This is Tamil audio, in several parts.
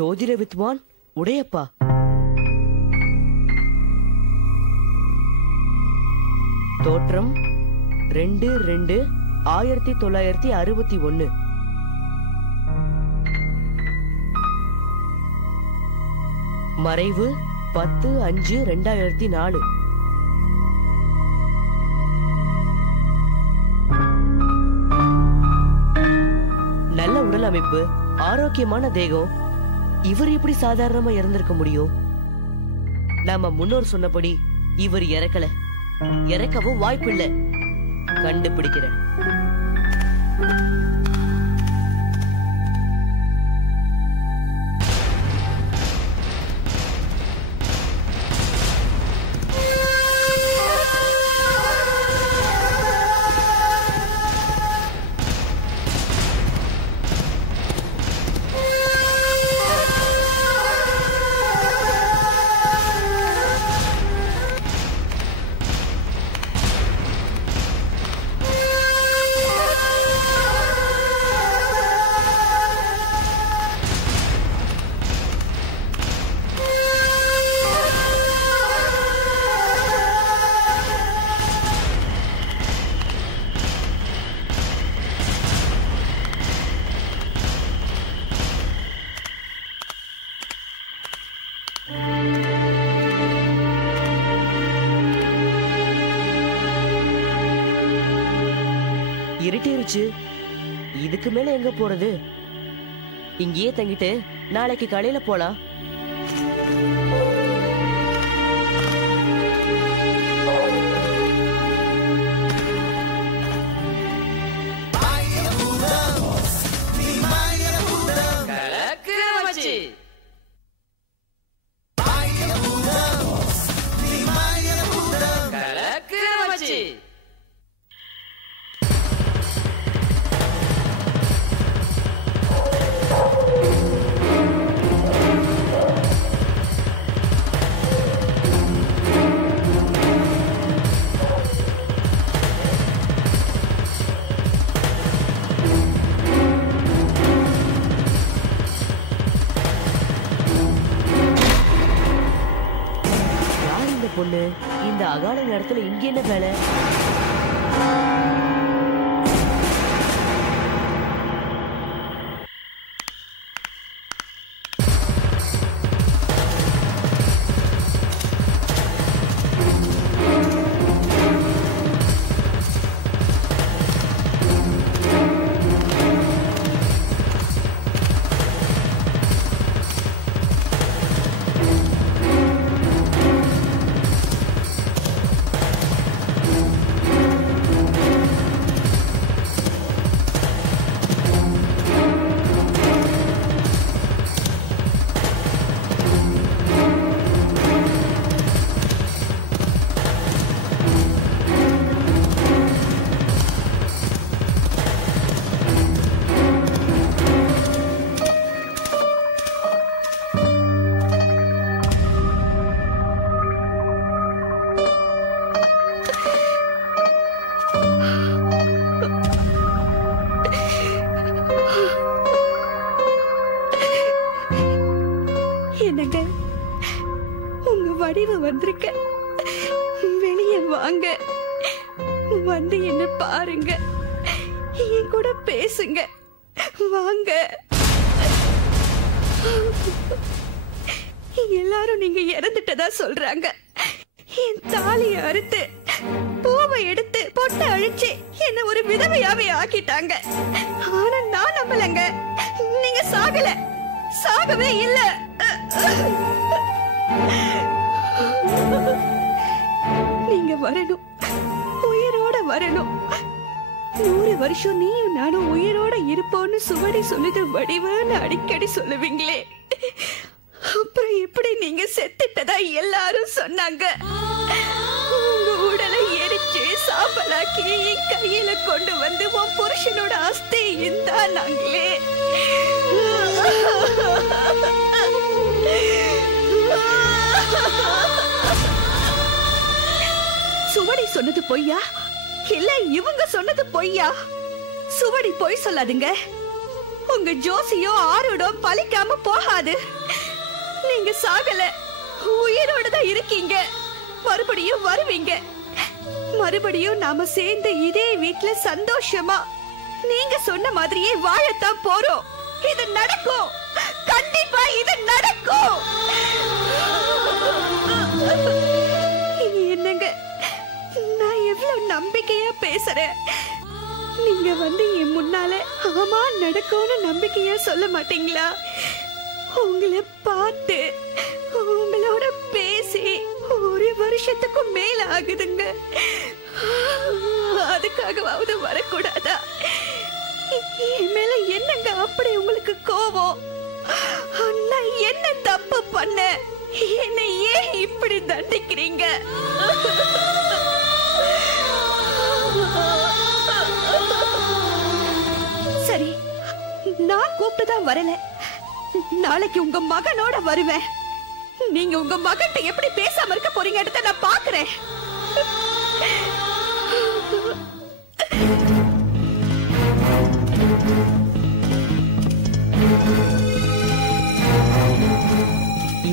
ஜோதிட வித்வான் உடையப்பா. தோற்றம் 2/2/1961. மறைவு 10/5/2004. நல்ல உடல் அமைப்பு, ஆரோக்கியமான தேகம். இவர் எப்படி சாதாரணமா இறந்திருக்க முடியும்? நாம முன்னோர் சொன்னபடி இவர் இறக்கல, இறக்கவும் வாய்ப்பில்லை. கண்டுபிடிக்கிறேன். இருட்டிருச்சு. இதுக்கு மேல எங்க போறது? இங்கேயே தங்கிட்டு நாளைக்கு காலையில போலாம். பொண்ணு இந்த அகால நேரத்துல இங்க என்ன வேலை? வடிவு வந்திருக்க, வெளியே வாங்க, வந்து என்ன பாருங்க, என் கூட பேசுங்க, வாங்க. எல்லாரும் நீங்க இறந்துட்டதா சொல்றாங்க. என் தாலியை அறுத்து பூவை எடுத்து பொட்டை அழிச்சு என்ன ஒரு விதவையாவே ஆக்கிட்டாங்க. ஆனா நான் நம்பலங்க, நீங்க சாகல, சாகவே இல்ல. நீங்க வரணும், உயிரோட வரணும். 100 வருஷம் நீயும் நானும் உயிரோட இருப்போன்னு சுவடி சொல்லுது வடிவுன்னு அடிக்கடி சொல்லுவீங்களே, அப்புறம் எப்படி நீங்க செத்துட்டதா எல்லாரும் சொன்னாங்க. உங்க உடலை எரிச்சு சாம்பலாக்கி என் கையில கொண்டு வந்து உன் புருஷனோட அஸ்தி இந்தா நாங்களே. சுவடி சொன்னது பொய்யா இல்ல இவங்க சொன்னது பொய்யா? சுவடி பொய் சொல்லாதுங்க. உங்க ஜோசியோ ஆரோடோ பலிக்காம போகாது. நீங்க சாகல, உயிரோட தான் இருக்கீங்க. மறுபடியும் வருவீங்க. மறுபடியும் நாம சேர்ந்து இதே வீட்டுல சந்தோஷமா நீங்க சொன்ன மாதிரியே வாழத்தான் போறோம். இது நடக்கும், கண்டிப்பா இது நடக்கும். என்னங்க, நான் எவ்வளவு நம்பிக்கையா பேசுறேன். நீங்க வந்து என் முன்னால ஆமா நடக்கும்னு நம்பிக்கையா சொல்ல மாட்டீங்களா? உங்களை பார்த்து உங்களோட பேசி 1 வருஷத்துக்கும் மேல ஆகுதுங்க. அதுக்காகவாவது வரக்கூடாதா? என் மேல என்னங்க அப்படி உங்களுக்கு கோபம்? நான் என்ன தப்பு பண்ண? என்னை ஏன் இப்படி தண்டிக்கிறீங்க? சரி, நான் கூப்பிட்டுதான் வரல. நாளைக்கு உங்க மகனோட வருவேன். நீங்க உங்க மகன்கிட்ட எப்படி பேசாம இருக்க போறீங்கன்னு நான் பாக்குறேன்.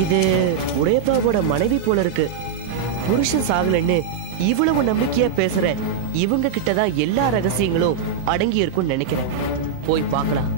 இது உடையப்பாவோட மனைவி போல இருக்கு. புருஷன் சாகலன்னு இவ்வளவு நம்பிக்கையா பேசுற இவங்க கிட்டதான் எல்லா ரகசியங்களும் அடங்கி இருக்கும்னு நினைக்கிறேன். போய் பார்க்கலாம்.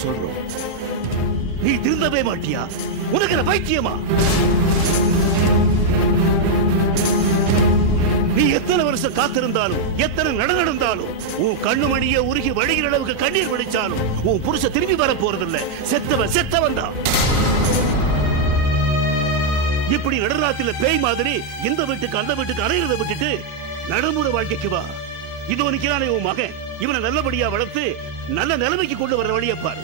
சொல்றோம், நீ திருந்தவே மாட்டியா? உனக்கு பைத்தியமா? நீ எத்தனை வருஷம் காத்திருந்தாலும், எத்தனை நடந்தாலும், உன் கண்ணுமணிய உருகி வழிகிற அளவுக்கு கண்ணீர் வடிச்சாலும் உன் புருஷ திரும்பி வர போறதில்லை. செத்தவன் தான். இப்படி நடுராத்தில பேய் மாதிரி இந்த வீட்டுக்கு அந்த வீட்டுக்கு அலையிறத விட்டுட்டு நடைமுறை வாழ்க்கைக்கு வா. இதோ நிக்கிறானே உன் மகன், இவனை நல்லபடியா வளர்த்து நல்ல நிலைமைக்கு கொண்டு வர வழியை பாரு.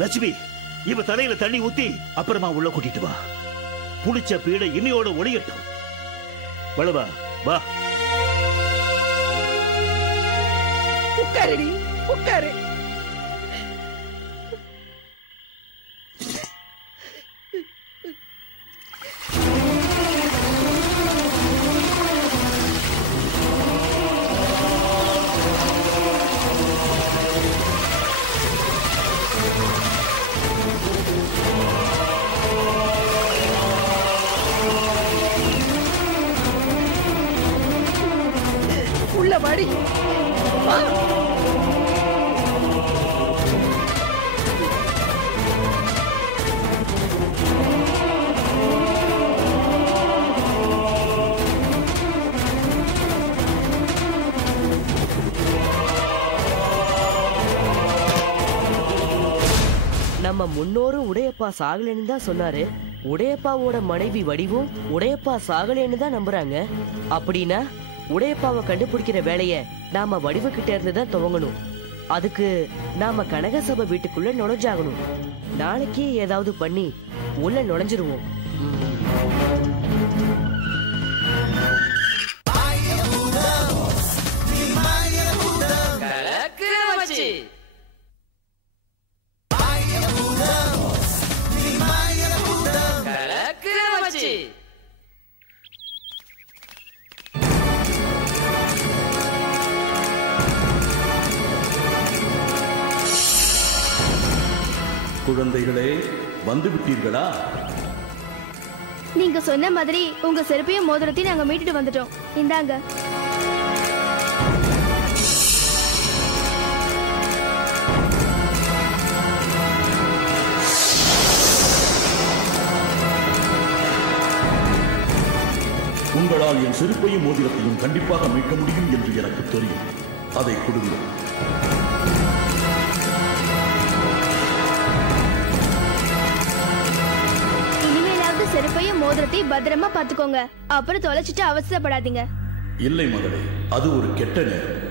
லட்சுமி, இவ தலையில தண்ணி ஊத்தி அப்புறமா உள்ள கூட்டிட்டு வா. புடிச்ச பீடை இன்னையோட ஒளியட்டும். வளவா வா. உட்காருடி, உட்காரு. உள்ள வாடி. வா. முன்னோரும் உடையப்பா சாகலைன்னு தான் சொன்னாரு. உடையப்பாவோட மனைவி வடிவும் உடையப்பா சாகலைன்னு தான் நம்புறாங்க. அப்படின்னா உடையப்பாவை கண்டுபிடிக்கிற வேலைய நாம வடிவு கிட்ட இருந்து தான் துவங்கணும். அதுக்கு நாம கனகசபை வீட்டுக்குள்ள நுழைஞ்சாகணும். நாளைக்கே ஏதாவது பண்ணி உள்ள நுழைஞ்சிருவோம். குழந்தைகளே, வந்து விட்டீர்களா? நீங்க சொன்ன மாதிரி உங்க செருப்பையும் மோதிரத்தையும் நாங்க மீட்டுட்டு வந்துட்டோம். இந்தாங்க. உங்களால் என் செருப்பையும் மோதிரத்தையும் கண்டிப்பாக மீட்க முடியும் என்று எனக்கு தெரியும். அதை கொடுங்கள். இனிமேலாவது செருப்பையும் மோதிரத்தையும் பத்திரமா பாத்துக்கோங்க. அப்புறம் தொலைச்சிட்டு அவசரப்படாதீங்க. இல்லை மகளே, அது ஒரு கெட்ட நேரம்.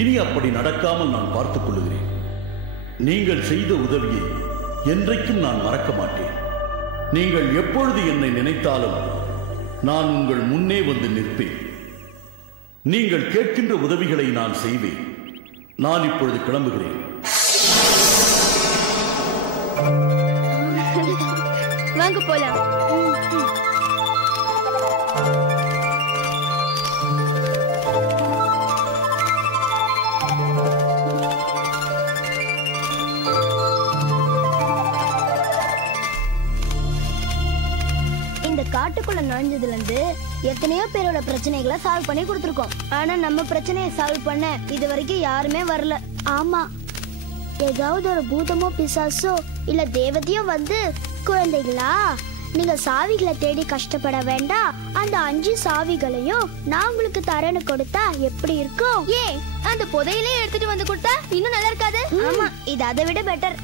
இனி அப்படி நடக்காமல் நான் பார்த்துக் கொள்கிறேன். நீங்கள் செய்த உதவியை என்றைக்கும் நான் மறக்க மாட்டேன். நீங்கள் எப்பொழுது என்னை நினைத்தாலும் நான் உங்கள் முன்னே வந்து நிற்பேன். நீங்கள் கேட்கின்ற உதவிகளை நான் செய்வேன். நான் இப்பொழுது கிளம்புகிறேன். வாங்க போலாம். இந்த காட்டுக்குள்ள நுழைஞ்சதுல இருந்து எத்தனையோ பேரோட பிரச்சனைகளை சால்வ் பண்ணி கொடுத்துருக்கோம். ஆனா நம்ம பிரச்சனையை சால்வ் பண்ண இது வரைக்கும் யாருமே வரல. ஆமா, ஏதாவது ஒரு பூதமோ பிசாசோ இல்ல தேவதையோ வந்து, குழந்தைகளா நீங்க சாவிகளை தேடி கஷ்டப்பட வேண்டாம், அந்த 5 சாவிகளையும் நான் உங்களுக்கு தரேன்னு கொடுத்தா எப்படி இருக்கும்? ஏன் அந்த புதையிலே எடுத்துட்டு வந்து கொடுத்தா இன்னும் நல்லா இருக்காது? ஆமா, இது அதை விட பெட்டர்.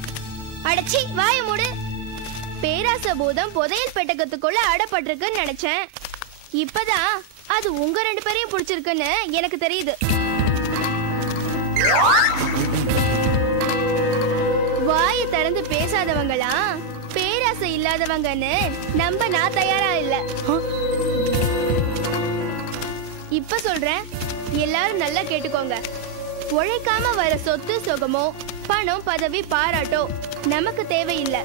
அடச்சி வாய மூடு. பேராச பூதம் புதையல் பெட்டகத்துக்குள்ள அடப்பட்டிருக்குன்னு நினைச்சேன். இப்பதான் அது உங்க 2 பேரையும் பிடிச்சிருக்குன்னு எனக்கு தெரியுது. வாயை திறந்து பேசாதவங்களா பேராசை இல்லாதவங்கன்னு நம்ப நான் தயாரா இல்ல. இப்ப சொல்றேன், எல்லாரும் நல்லா கேட்டுக்கோங்க. உழைக்காம வர சொத்து சுகமோ பணம் பதவி பாராட்டோ நமக்கு தேவையில்லை.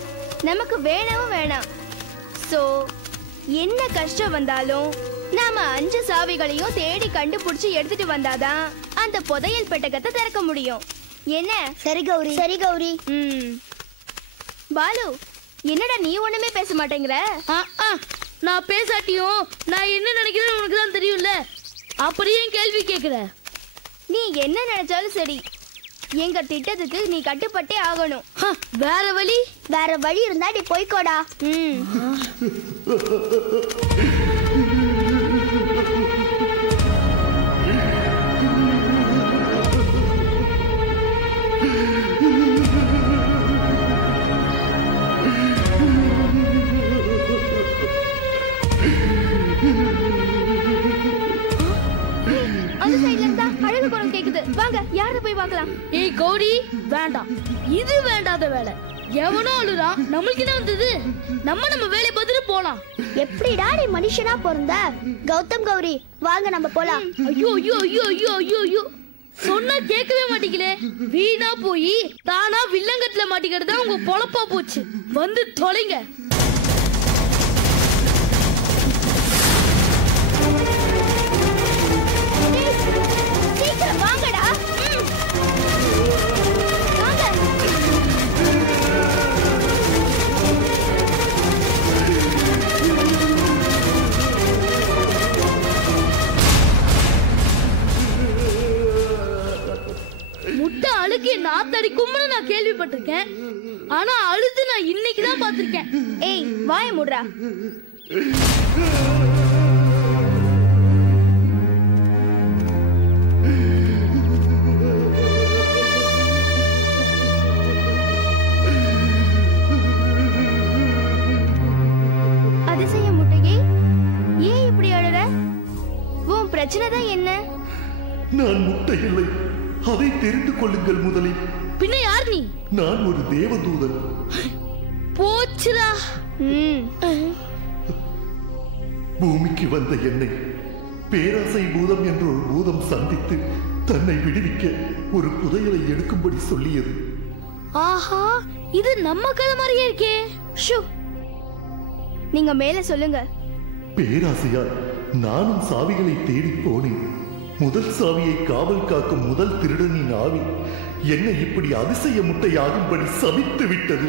நமக்கு வேணவும் வேணாம். சோ என்ன கஷ்டம் வந்தாலும் நாம 5 சாவிகளையும் தேடி கண்டுபிடிச்சு எடுத்துட்டு வந்தாதான் அந்த புதையல் பெட்டகத்தை திறக்க முடியும். என்ன? சரி கௌரி, சரி கௌரி. பாலு, என்னடா நீ ஒண்ணுமே பேச மாட்டேங்கிற? நான் பேசாட்டியும் நான் என்ன நினைக்கிறேன்னு உனக்கு தான் தெரியும்ல, அப்படியே கேள்வி கேக்குற. நீ என்ன நினைச்சாலும் சரி, எங்க திட்டத்துக்கு நீ கட்டுப்பட்டே ஆகணும். வேற வழி? வேற வழி இருந்தா நீ போய்க்கோடா. அந்த சைடுல இருந்தா அழகு குரல் கேக்குது. வாங்க, யாரை போய் பார்க்கலாம். ஏய் கௌரி, வேண்டாம், இது வேண்டாத வேலை. எவனோ அழுறான், நம்மளுக்கு என்ன வந்தது? நம்ம வேலையை பார்த்துட்டு போலாம். எப்படிடா நீ மனுஷனா பிறந்த? கௌதம் கௌரி, வாங்க நம்ம போலாம். ஐயோ ஐயோ ஐயோ ஐயோ ஐயோ ஐயோ, சொன்னா கேட்கவே மாட்டீங்களே. வீணா போய் தானா வில்லங்கத்துல மாட்டிக்கிறதா உங்க பொழப்பா போச்சு. வந்து தொலைங்க. சீக்கிரம் வாங்கடா. வாங்க. முட்டை அழுகி நாத்தடிக்கும்னு நான் கேள்விப்பட்டிருக்கேன். ஆனா அழுது நான் இன்னைக்குதான் பாத்திருக்கேன். ஏய், வாய மூடுறா. பிரச்சனை தான் என்ன? நான் முட்டை இல்லை, அதை தெரிந்து கொள்ளுங்கள் முதலில். பின்ன யார் நீ? நான் ஒரு தேவதூதன். போச்சுடா. பூமிக்கு வந்த என்னை பேராசை பூதம் என்ற ஒரு பூதம் சந்தித்து தன்னை விடுவிக்க ஒரு புதையலை எடுக்கும்படி சொல்லியது. ஆஹா, இது நம்ம கதை மாதிரியே இருக்கே. ஷூ, நீங்க மேல சொல்லுங்க. பேராசையால் நானும் சாவிகளை தேடி போனேன். முதல் சாவியை காவல் காக்கும் முதல் திருடனின் ஆவி என்னை இப்படி அதிசய முட்டையாகும்படி சபித்து விட்டது.